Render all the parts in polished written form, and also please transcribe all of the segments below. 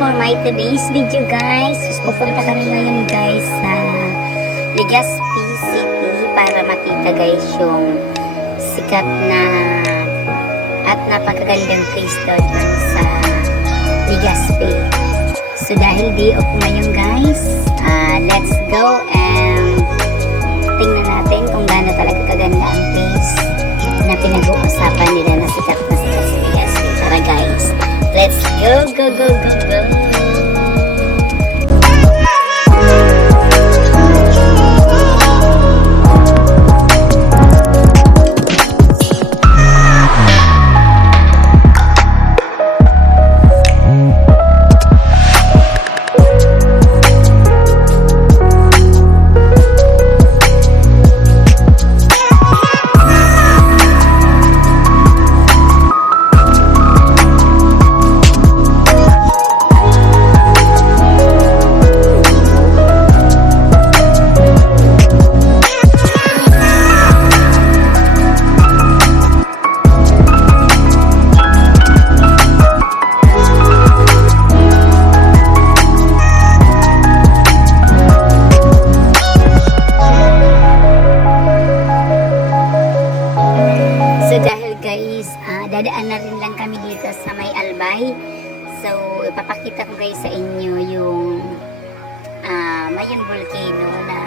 For my today's video guys, pupunta kami ngayon guys sa Legazpi City para makita guys yung sikat na at napakagandang place doon sa Legazpi. So dahil day off ngayon guys, let's go and tingnan natin kung gaano talaga kaganda ang place na pinag-uusapan nila na sikat sa Legazpi. Tara guys, let's go, go, go, go, go. Dadaan na rin lang kami dito sa may Albay. So, ipapakita ko guys sa inyo yung Mayon volcano na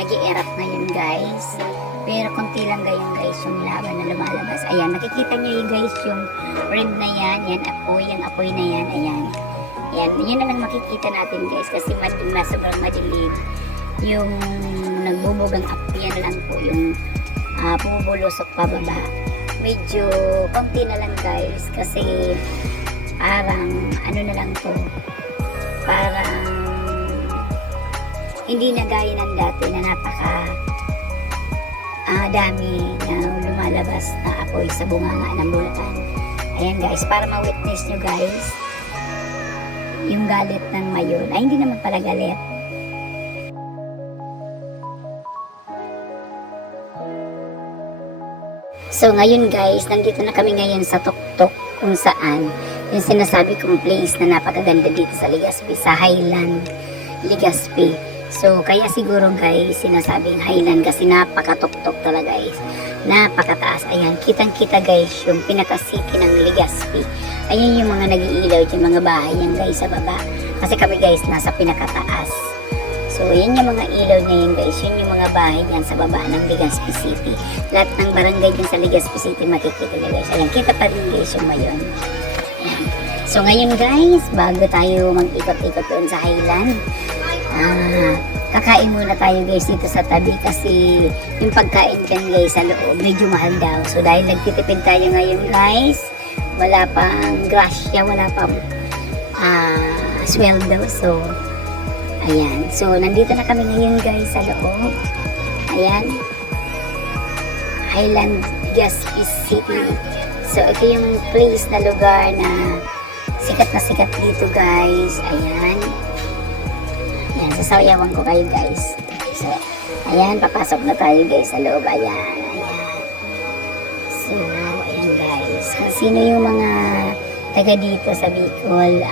nag-i-erupt ngayon guys. Pero konti lang guys yung lava na lumalabas. Ayan, nakikita nyo yung guys yung red na yan. Yan, apoy. Yung apoy na yan. Ayan. Ayan, yun na lang makikita natin guys kasi sobrang madilim. Yung nagbubugang apoy yan lang po yung pumubulusok pababa. Medyo konti na lang guys kasi parang ano na lang to, parang hindi na gaya ng dati na napaka dami na lumalabas na apoy sa bunganga ng bulkan. Ayan guys, para ma-witness nyo guys yung galit ng Mayon. Ay, hindi naman pala galit. So ngayon guys, nandito na kami ngayon sa tuktok kung saan yung sinasabi kong place na napakaganda dito sa Legazpi, sa Highland Legazpi. So kaya siguro guys, sinasabing Highland kasi napakatuktok talaga guys. Napakataas. Ayan, kitang-kita guys yung pinaka-city ng Legazpi. Ayan yung mga nag-iilaw, yung mga bahay yan guys sa baba. Kasi kami guys nasa pinakataas. So, yan yung mga ilaw niya yun guys. Yun yung mga bahay dyan sa baba ng Legazpi City. Lahat ng barangay dyan sa Legazpi City makikita nyo guys. Ayan, kita pa rin guys yung Mayon. Ayan. So, ngayon guys, bago tayo mag-ikot-ikot doon sa Highland, kakain muna tayo guys dito sa tabi kasi yung pagkain dyan guys sa loob, medyo mahal daw. So, dahil nagtitipid tayo ngayon guys, wala pang grasya, wala pang sweldo. So, ayan. So, nandito na kami ngayon guys sa loob. Ayan. Highland Legazpi City. So, ito yung place na lugar na sikat dito guys. Ayan. Ayan. Sasayawan ko kayo guys. So, ayan. Papasok na tayo guys sa loob. Ayan. Ayan. So, ayan guys. Kung sino yung mga taga dito sa Bicol,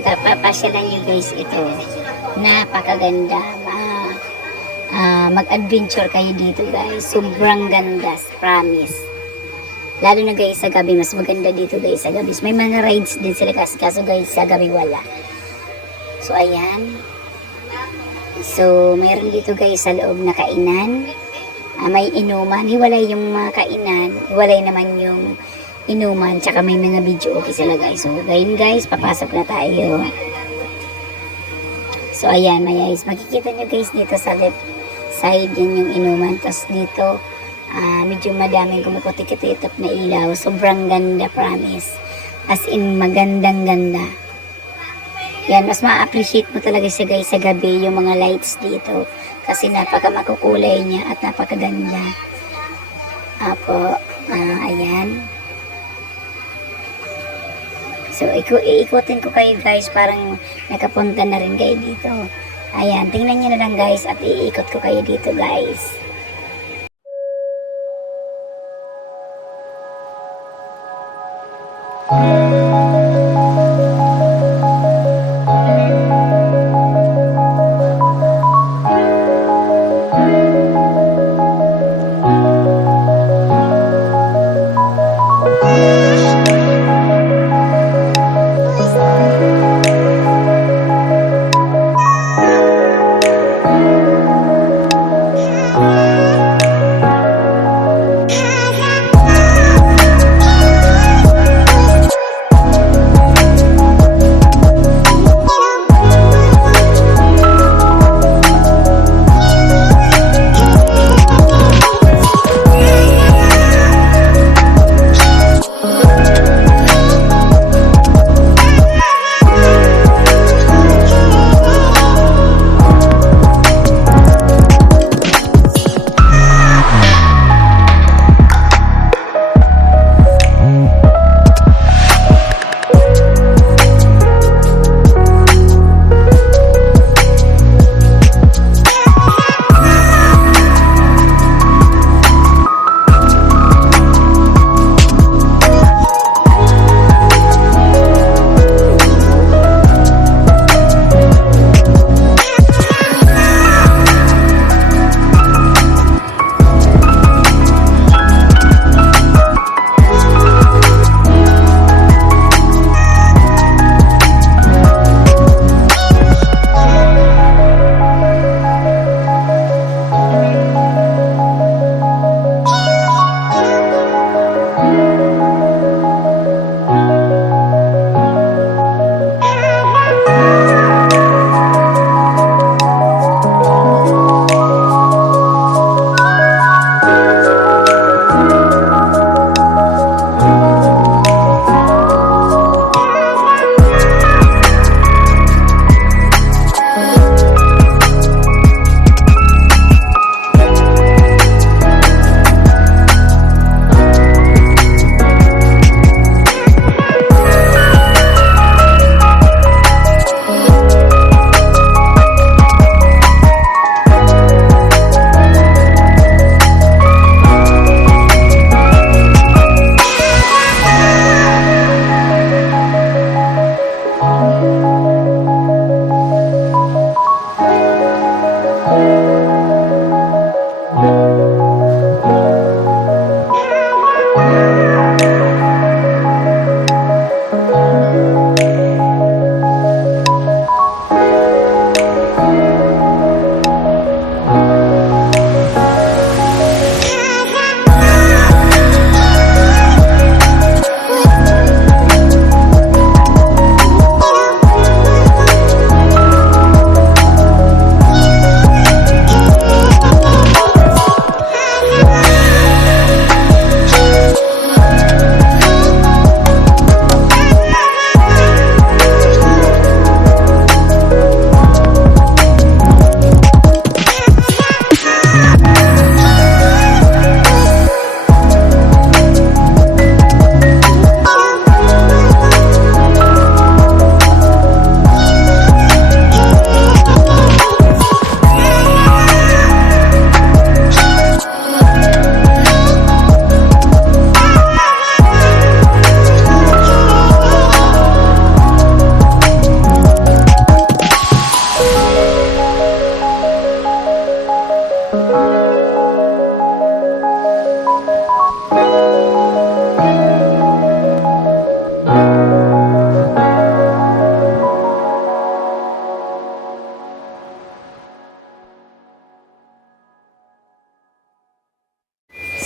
papasyalan nyo guys ito. Napakaganda. Mag-adventure kayo dito guys. Sobrang ganda, promise. Lalo na guys sa gabi, mas maganda dito guys sa gabi. May mga rides din sila kaso guys sa gabi wala. So ayan. So mayroon dito guys sa loob na kainan. May inuman. Hiwalay yung mga kainan. Hiwalay naman yung inuman. Tsaka may mga video okay sila guys. So ngayon guys, papasok na tayo. So ayan, guys, makikita nyo guys dito sa left side yan yung inuman. Tapos dito medyo madaming kumukutikititap na ilaw. Sobrang ganda, promise. As in, magandang ganda. Yan, mas ma-appreciate mo talaga siya guys sa gabi, yung mga lights dito. Kasi napaka makukulay niya at napakaganda. Apo, ayan. So, iikutin ko kayo guys, parang nakapunta na rin kayo dito. Ayan, tingnan nyo na lang guys at iikot ko kayo dito guys.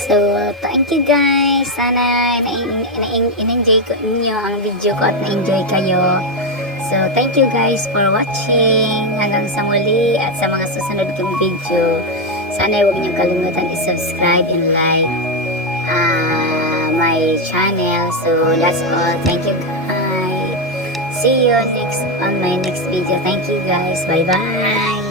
So, thank you guys. Sana in-enjoy ko inyo ang video ko at na-enjoy kayo. So, thank you guys for watching. Hanggang sa muli at sa mga susunod kong video. Sana huwag niyong kalimutan i-subscribe and like my my channel. So that's all. Thank you guys. See you next on my next video. Thank you guys. Bye bye.